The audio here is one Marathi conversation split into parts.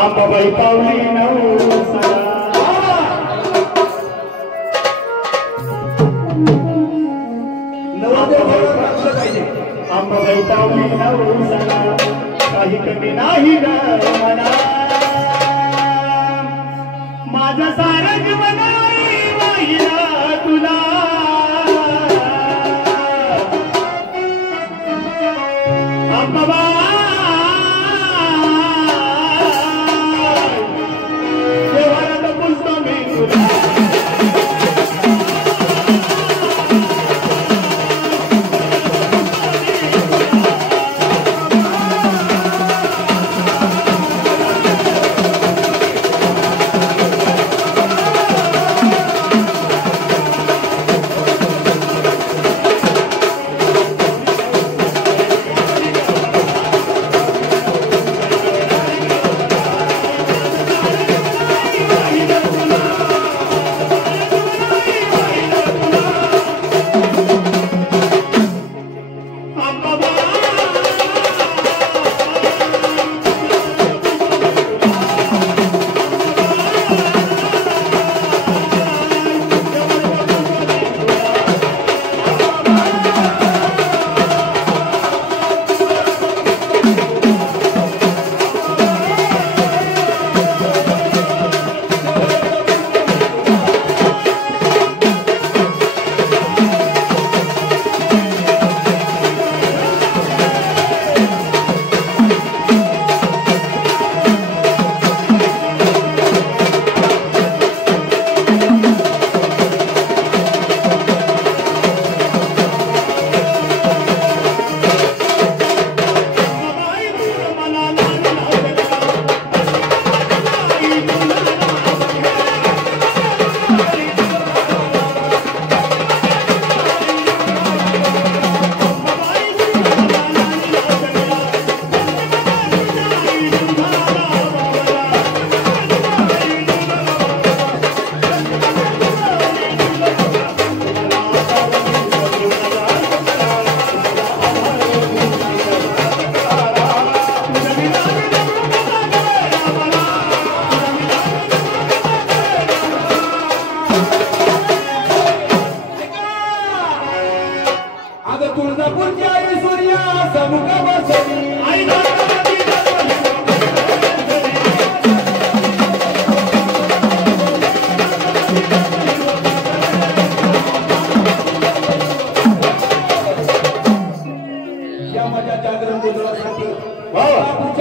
आंबाबाई पावली नवसाला आंबाबाई पावली नवसाला काही कमी नाही ग मला माझं सारं जीवन वाहिला तुला आंबाबाई देवाला पुजतो मी तुला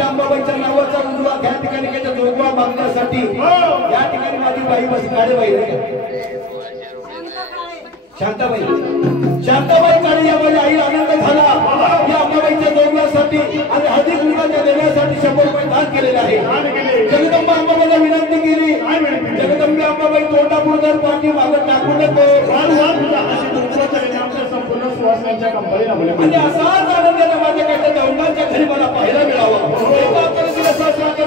अंबाबाईच्या नावाचा उजवा त्या ठिकाणी जोगवा मागण्यासाठी या ठिकाणी माझी बाई बस काळेबाई शांताबाई काळे या माझ्या आई आनंद झाला या अंबाबाईच्या जोगव्यासाठी आणि हळदी कुंकाच्या देण्यासाठी 100 रुपये दान केलेले आहे। जगदंबा अंबाबाईला विनंती केली जगदंबे अंबाबाई तोंडापूरकर पाठी मागं टाकू नको संपूर्ण सुवासनांच्या कंपनीला म्हणजे असाच आनंदाने माझ्या काही दौंडांच्या घरी मला पाहायला मिळावं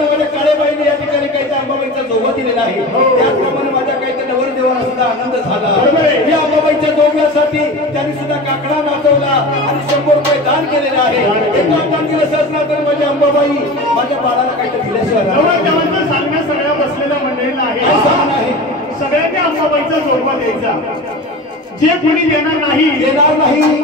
माझ्या काळेबाईने या ठिकाणी काही अंबाबाईचा जोगवा दिलेला आहे त्याचप्रमाणे माझ्या काही नवरदेवाला सुद्धा आनंद झाला या अंबाबाईच्या जोगव्यासाठी त्यांनी सुद्धा काकडा नाचवला आणि 100 रुपये दान केलेले आहे। सहस्राकडे माझी अंबाबाई माझ्या बाळाला काहीतरी दिल्याशिवाय सांगण्या सगळ्या बसलेल्या मंडळीला आहे सगळ्यांनी अंबाबाईचा जोगवा द्यायचा जे कोणी देणार नाही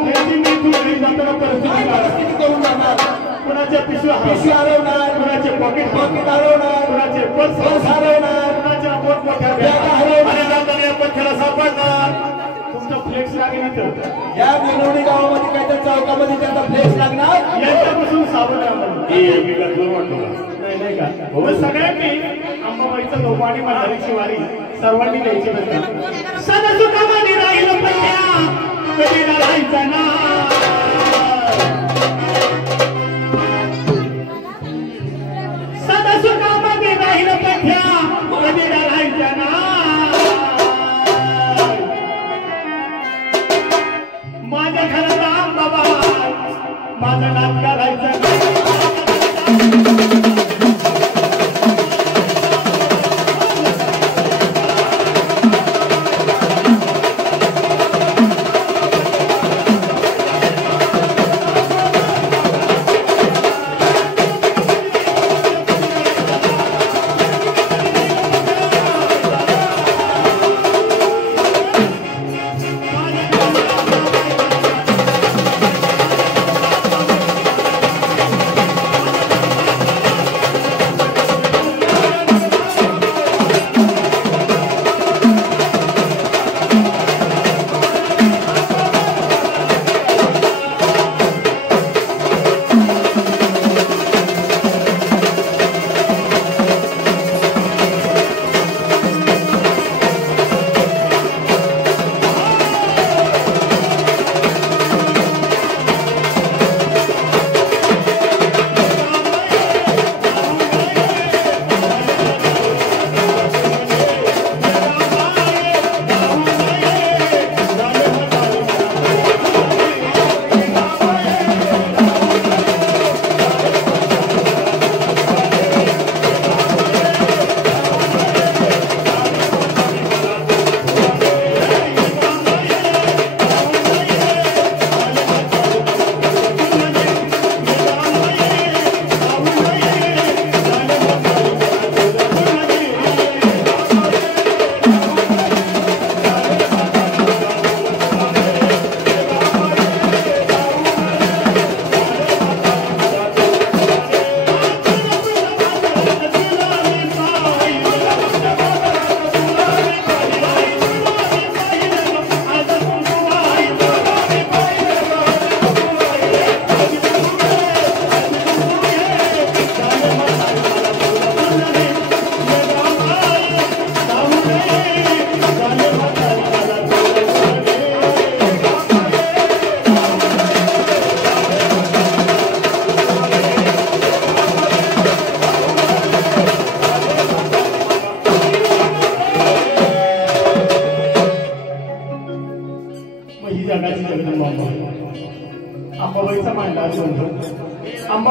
त्याची मी घरी जाताना परिस्थिती करून जाणार कुणाच्या पिशवी हरवणार कुणाचे पॉकेट हरवणार कुणाचे पर्स हरवणार कुणाच्या मोठमोठ्या आणि जाताना या पथ्याला सापडणार तुमचा फ्लेक्स लागेल इथं या बेनवडी गावामध्ये काहीतरी चौकामध्ये त्याचा फ्लेक्स लागणार यांच्यापासून सावधान नाही का सगळ्यांनी अंबाबाईचा जोगवा आणि म्हातारीची वारी सर्वांनी द्यायची बरं सदा सुखामध्ये राहील पत्या कधी राहायचा ना सदा सुखामध्ये राहील पत्या कधी राहायचा ना माझ्या घराचा अंबाबा माझा नात करायचा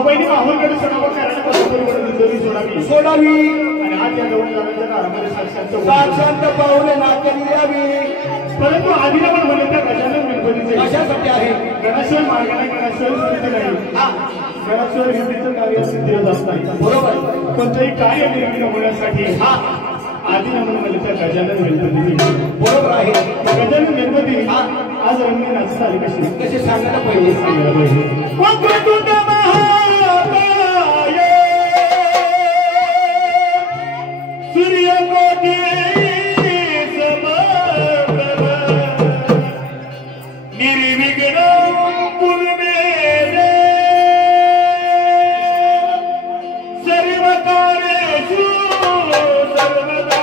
अंबाबाईने माहूरकडे सोडावं कारण सोडावी आणि आज या गवळण जाण्याच्या काळामध्ये साक्षांत पाहुणे नाट्याने यावी. परंतु आधीला पण म्हणले त्या गजानन गणपतीचे कशासाठी आहे? गणेश्वर मार्गाने गणेश्वर स्थिती नाही. गणेश्वर हिंदीचं कार्य सिद्ध जात नाही. बरोबर. कोणतंही कार्य निर्मिती होण्यासाठी आधी म्हणून म्हणजे त्या गजानन गणपती. बरोबर आहे. गजानन गणपती आज रंगणी नाचत आली कशी सांगायला पाहिजे. सांगायला पाहिजे. सूर्यकोटी समप्रभ निर्विघ्नं कुर्मे सर्वकार्येषु सर्वदा.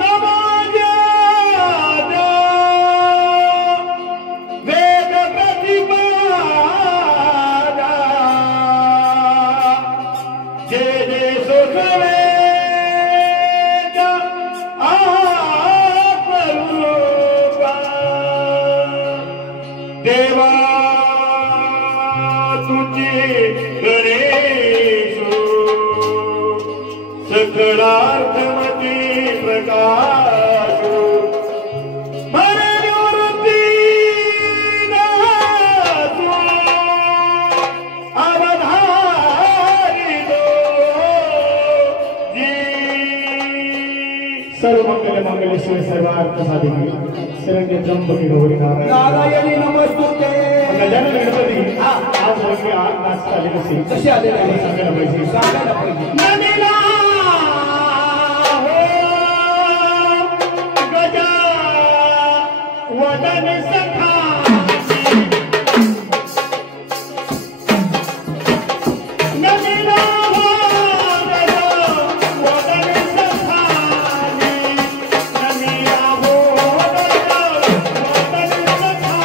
नमो ज्ञाना वेद प्रतिपादा जय जय सुखवेद आत्मरूपा देवा तुझे गणेशो सकलार्थमती प्रकाशो मनोवृत्ती नासो अवधारितो जी. सर्व मंगल मंगल शिव सर्वार्थ साधिके शरण्य त्र्यंबके गौरी नारायणी नमस्तुते. गजानन गणपती आज रंगे आग नाचता आले कसे कसे आले नाही सांगायला पाहिजे. सांगायला पाहिजे. नमिला हो गजा वदन सखा नमिला हो गजा वदन सखा नमिला हो गजा वदन सखा.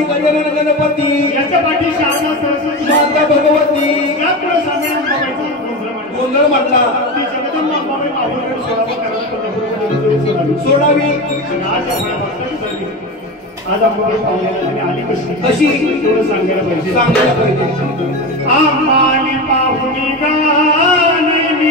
गणपती गजानन गणपती याच्या पाठी शारदा सरस्वती माता भगवती यापुढे सांगेन अंबाबाईचा गोंधळ म्हटला ती जगदंबा अंबाबाई माहूरकडे सोडावी सोडावी आणि आज आपल्या वाचनात झाली. आज अंबाबाई पाहुण्याला आणि आली कशी कशी थोडं सांगायला पाहिजे. सांगायला पाहिजे. आम्हाली पाहुणी गाणी मी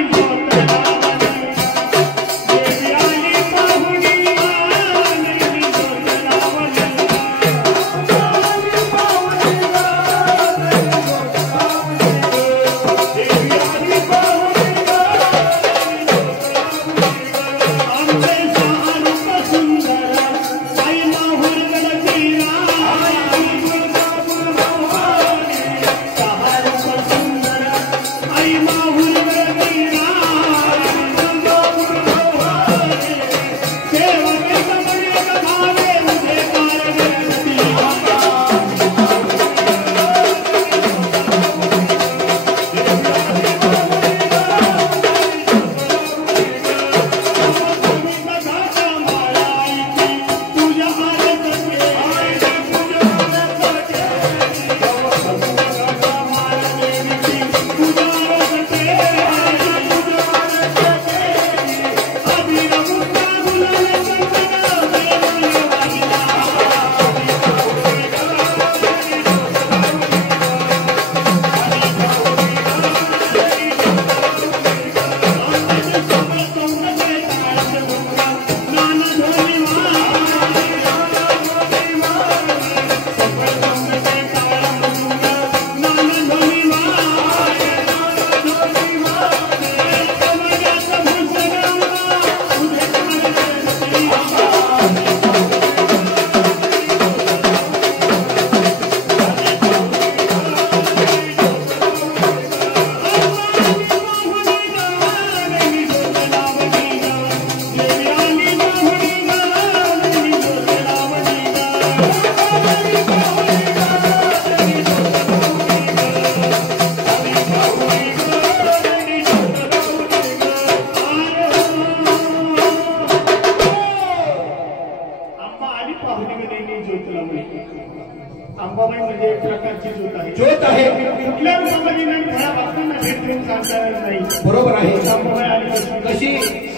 अंबाबाई म्हणजे एक प्रकारची ज्योत आहे. कुठल्या रूपामध्ये नाही फळा भक्तांना भेट देऊन सांगता नाही. बरोबर आहे. अंबाबाई आली कशी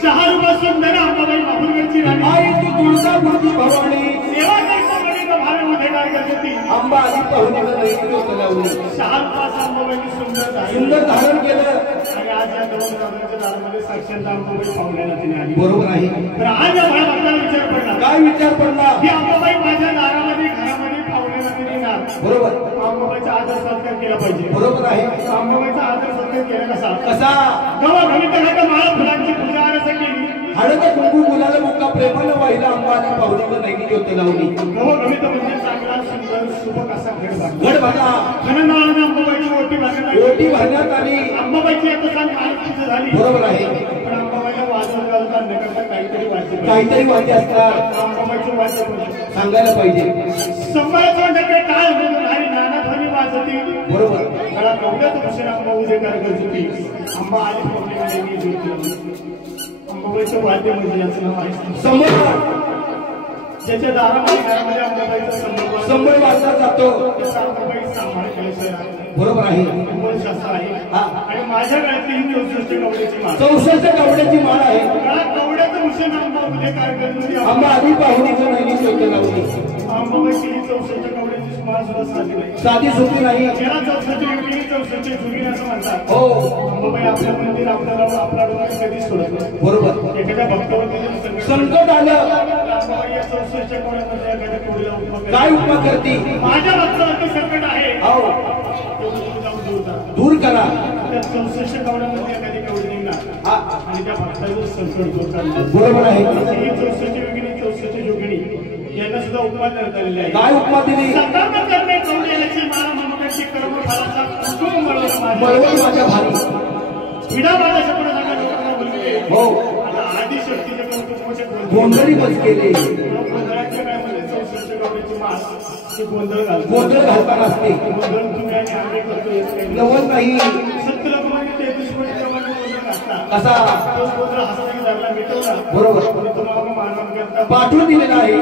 6 रूपात सुंदर अंबाबाई माहूरगडची राणी आई तू तुळजा मूर्ती भवानी सेवा करता भावे मध्ये काय करते अंबा आली पाहुणे लावली 6 रूपात अंबाबाईने सुंदर धारण केलं आणि आज या 2 राजांच्या दारामध्ये साक्षात अंबाबाई पाहुण्याला तिने आली. बरोबर आहे. तर आज या फळा भक्ताला विचार पडला काय विचार पडला की अंबाबाई माझ्या दारामध्ये घरामध्ये पाहुण्याला तिने येणार. बरोबर. अंबाबाईचा आदर सत्कार केला पाहिजे. बरोबर आहे. अंबाबाईचा आदर सत्कार केला कसा गवा घमित माळा फुलांची पूजा केली. हळद कुंकू गुलाल मुक्का प्रेमानं वाहिला अंबाने पाहुणीला नाही ज्योत लावली. गवा घमित म्हणजे चांगला सुंदर सुबक असा घड भरला. खननाळाने अंबाबाईची ओटी भरण्यात आली. अंबाबाईची आता सांग आरती झाली. बरोबर आहे. पण अंबाबाईला वाजवून घालता करता काहीतरी वाद्य असतात. अंबाबाईचे वाद्य सांगायला पाहिजे. संबळाचं टाळ म्हणून आणि नानाध्वनी वाजती. बरोबर. मला कवड्यात भूषण अंबा उदय करत होती. अंबा आली अंबाबाईचं वाद्य म्हणजे याचं नाव आहे संबळ. ज्याच्या दारामध्ये घरामध्ये अंबाबाईचा संबळ वाजला जातो. त्याचा अंबाबाई सांभाळ केल्याशिवाय बरोबर आहे. शास्त्र आहे. आणि माझ्या गळ्यातली ही 64 कवड्याची माळ 64 कवड्याची माळ आहे. कवड्याचं भूषण अंबा उदय कार्यक्रम अंबा आधी पाहुणीचं नाही ज्योत लावली. अंबाबाईची ही 64 कवड्याची माळ सुद्धा साधी नाही. साधी सोपी नाही. ज्याला 64 युगिनी 64 जुगिनी असं म्हणतात. हो. अंबाबाई आपल्या मंदिर आपल्याला आपला डोळा कधीच सोडत नाही. बरोबर. एखाद्या भक्तावरती संकट आलं अंबाबाई या 64 कवड्यामध्ये एखाद्या कवडीला उपमा काय उपमा करते. माझ्या भक्तावरती संकट आहे दूर करा. त्या 64 कवड्यामध्ये एखादी कवडी निघणार आणि त्या भक्ताचं संकट दूर करणार. बरोबर आहे. ही 64 योगिनी 64 योगिनी यांना सुद्धा उपमा करता आलेली आहे. काय उपमा दिली. संकल्प करणे कवड्याची माळा ममकाची कर्मफळाचा कुटुंब मळवण माझ्या भारी विडा माझ्या शब्द सांगा लोकांना बोलले. हो. आता आदिशक्तीचे कौतुक गोंधळी बस केली. गोंधळाच्या काळामध्ये 64 कवड्याची माळ ते गोंधळ घालताना असते. गोंधळ तुम्ही आणि आम्ही करतो नवल नाही. सत्यलोकमध्ये 33 कोटी प्रमाणे गोंधळ असतात. कसा तोच गोंधळ हसताना धरला मिटवला. बरोबर. तुम्हाला मानव करता पाठवून दिलेला आहे.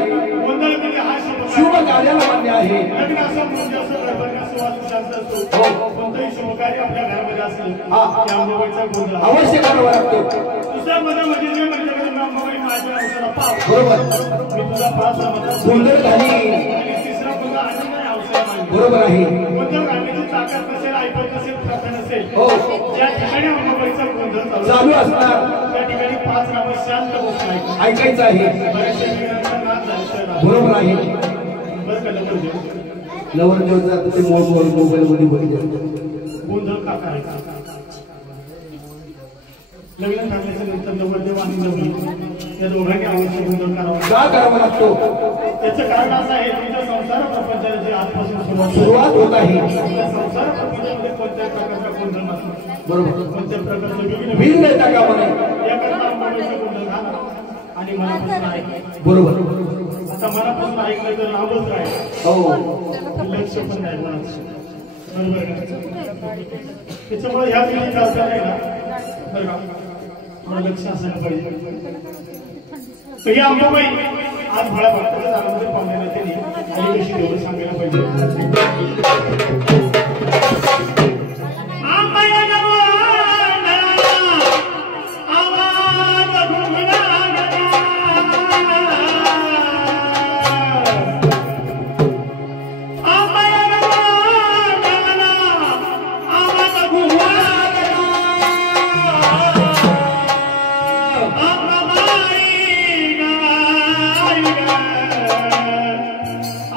गोंधळ म्हणजे हा शुभ कार्याला मान्य आहे लग्न असं म्हणजे असं गडबड असं वाजून शांत असतो कोणतंही शुभकार्य आपल्या घरामध्ये असेल की अंबाबाईचा गोंधळ अवश्य करावा लागतो दुसऱ्या मध्ये म्हणजे माझ्याकडे अंबाबाई माझ्या औषधाला पाव बरोबर मी तुझा पाच गोंधळ झाली आणि तिसरा मुलगा आनंद आहे औषध बरोबर आहे गोंधळ घालण्याची ताकद नसेल ऐकत नसेल प्रथा नसेल हो ज्या ठिकाणी अंबाबाईचा गोंधळ चालू असणार त्या ठिकाणी पाच नावं शांत बसणार ऐकायचं आहे बऱ्याचशा ठिकाणांचा नाच झाल्याशिवाय बरोबर आहे बरं का लवकर लवर दिवस जातं ते मोबाईल मध्ये बघितलं गोंधळ का करायचा लग्न झाल्याच्या नंतर नवरदेव आणि नवरी या दोघांनी आवश्यक गोंधळ करावा का करावा लागतो त्याचं कारण असं आहे तुमच्या संसार प्रपंचाची आजपासून सुरुवात होत आहे त्या संसार प्रपंचामध्ये कोणत्याही प्रकारचा गोंधळ नसतो बरोबर कोणत्या प्रकारचं बिल देता का म्हणे याकरता अंबाबाईचा गोंधळ झाला आणि मनापासून ऐकलं बरोबर आता मनापासून ऐकलं तर लांबच राहील हो लक्ष पण नाही मनाचं बरोबर त्याच्यामुळे ह्या पिढी चालता नाही ना बरं का मला लक्ष असायला पाहिजे तर ही अंबाबाई आज भळा भक्ताच्या दारामध्ये पाहुण्याला त्यांनी आणि कशी देवं सांगायला पाहिजे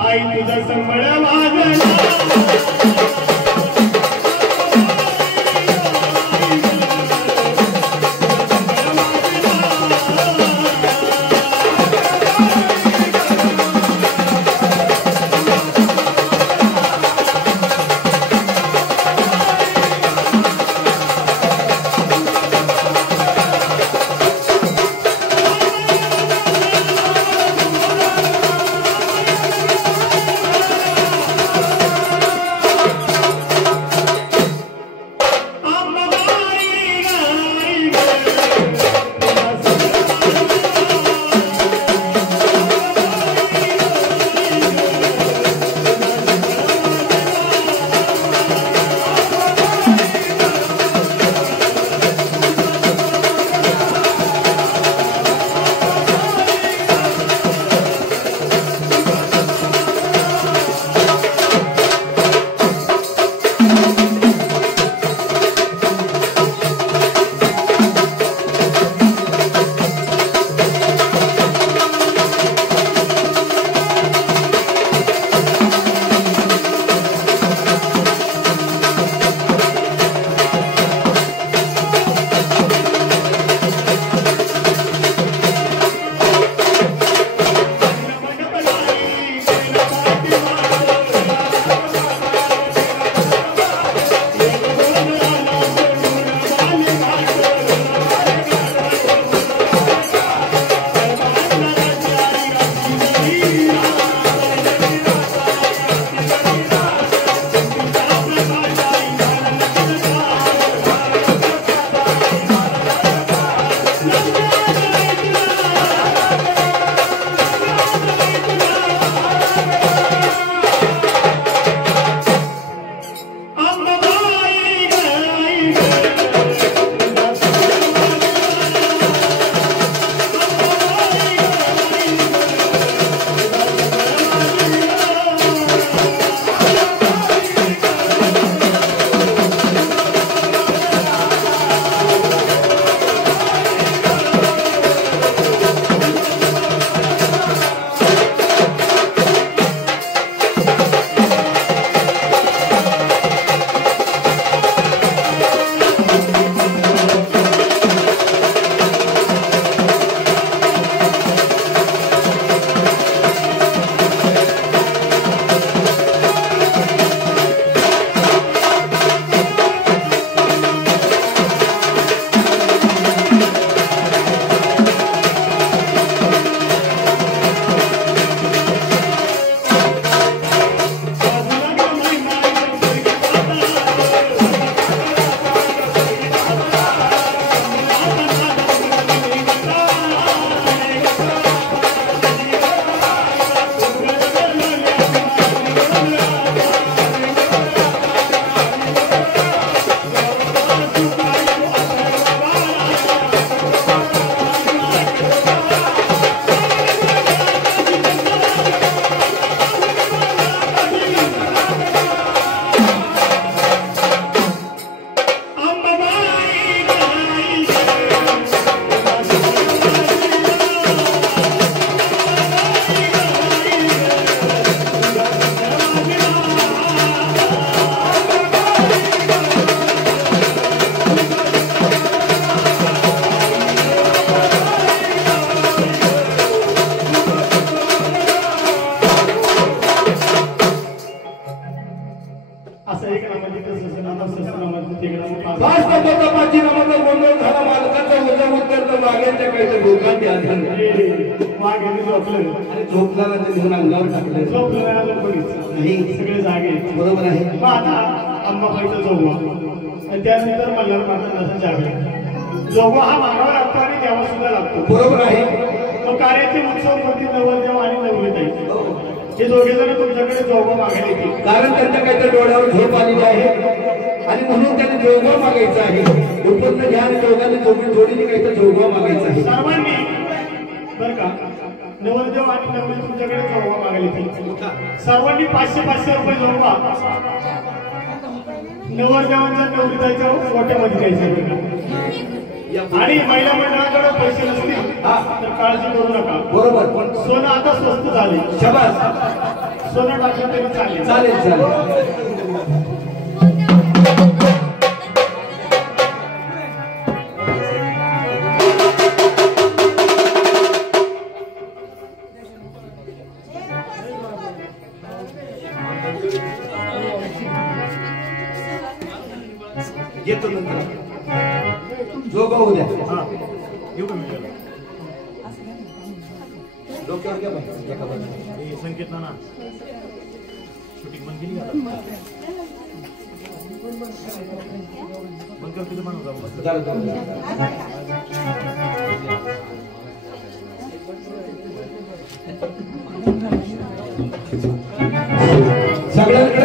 आई तुझा संबळ वाजला नामाचं तिकडं पाच नंबरचा पाचवी नामाचा गोंधळ झाला मालकाचा वजा उत्तर तर वाघ्यांच्या काही तर दोघांनी आलं वाघ यांनी झोपलं आणि झोपणारा ते घेऊन अंगावर टाकलं झोपलं नाही सगळे जागे बरोबर आहे. मग आता अंबाबाईचा जोगवा आणि त्यानंतर मल्हार माता जागे जोगवा हा मागावा लागतो आणि देवा सुद्धा लागतो. बरोबर आहे. तो कार्याचे उत्सव मूर्ती नवरदेव आणि नवरीताई हे दोघे जण तुमच्याकडे जोगवा मागायला येतील. कारण त्यांच्या काहीतरी डोळ्यावर झोप आलेली आहे आणि म्हणून त्यांनी जोगवा मागायचा आहे. उत्पन्न घ्या आणि दोघांनी जोडीने काहीतरी जोगवा मागायचा आहे. सर्वांनी बरं का नवरदेव आणि नवरी तुमच्याकडे जोगवा मागायला येतील. सर्वांनी 500-500 रुपये जोगवा नवरदेवांच्या नवरीताईच्या गोट्यामध्ये द्यायचं. आणि महिला मंडळाकडे पैसे नसतील तर काळजी करू नका. बरोबर. पण सोनं आता स्वस्त झाले. शाबास. सोनं टाकलं तरी चालेल. चालेल चालेल. येतो नंतर जोगा होऊ द्या. डोक्यावर घ्या बाई. संकेत ना शूटिंग बंद केली बंद करते सगळ्यांकडे